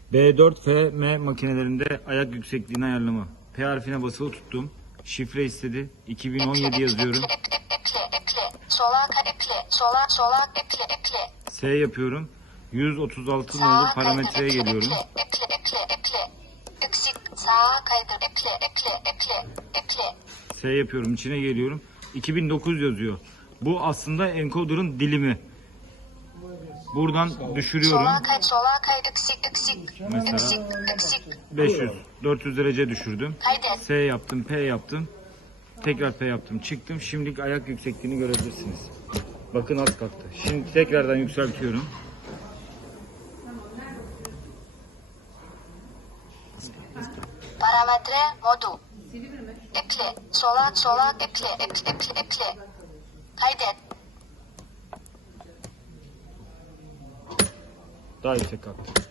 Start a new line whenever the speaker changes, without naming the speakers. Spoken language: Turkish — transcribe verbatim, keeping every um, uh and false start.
B dört F M makinelerinde ayak yüksekliğini ayarlama. P harfine basılı tuttum. Şifre istedi. iki bin on yedi yazıyorum.
Ekle, ekle, sola ekle, sola, sola ekle, ekle.
S yapıyorum. yüz otuz altı
Sağa
nolu
kaydır,
parametreye
ekle,
geliyorum.
Ekle, ekle, ekle, ekle. Eksik, sağa kaydır, ekle, ekle, ekle, ekle.
S yapıyorum. İçine geliyorum. iki bin dokuz yüz yazıyor. Bu aslında encoder'ın dilimi. Buradan düşürüyorum.
Sola kay, sola kay, eksik, eksik,
Mesela
eksik, eksik.
beş yüz, dört yüz derece düşürdüm.
Kaydet.
S yaptım, P yaptım. Tekrar P yaptım, çıktım. Şimdilik ayak yüksekliğini görebilirsiniz. Bakın az kalktı. Şimdi tekrardan yükseltiyorum.
Parametre modu. Ekle, sola, sola ekle, ekle, ekle, ekle. Kaydet.
Daha yüksek kalktı.